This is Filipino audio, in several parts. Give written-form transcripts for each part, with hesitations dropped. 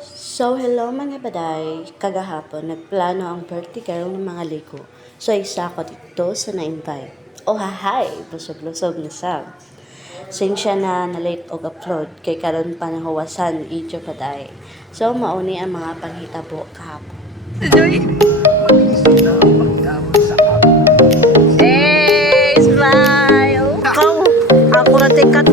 So, hello mga baday. Kagahapon, nagplano ang birthday girl ng mga ligo. So, isa ko dito sa na-invite. Oh, hahay! Busog-lusog na sab. Sinsya na na-late og upload, kay karon pa nahuwasan, idyo baday. So, mauni ang mga panghitabo kahapon. Hey, smile! Ikaw, ako na tikat.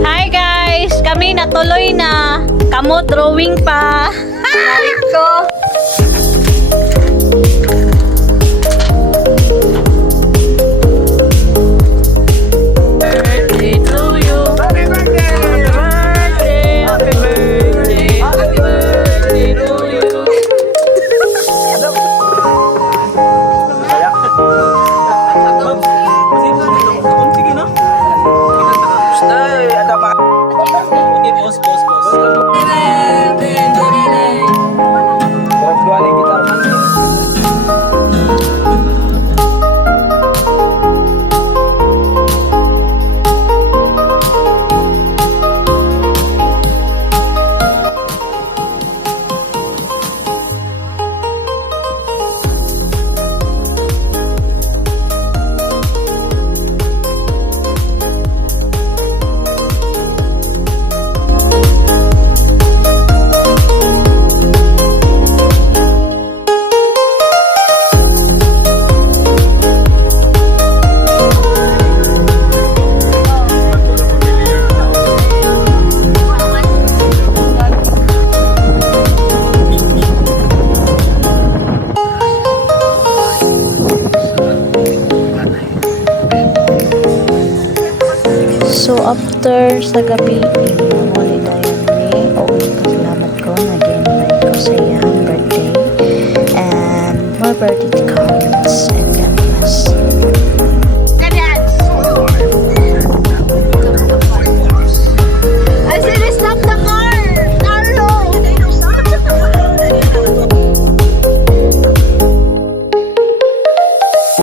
Hi guys! Kami natuloy na. Kamo drawing pa. Balik ko. Birthday to you. Happy birthday! Happy birthday! Happy birthday to you. Sige na. Okay, pause. Gradually, gitar man. So, after sa gabi, nangulit tayo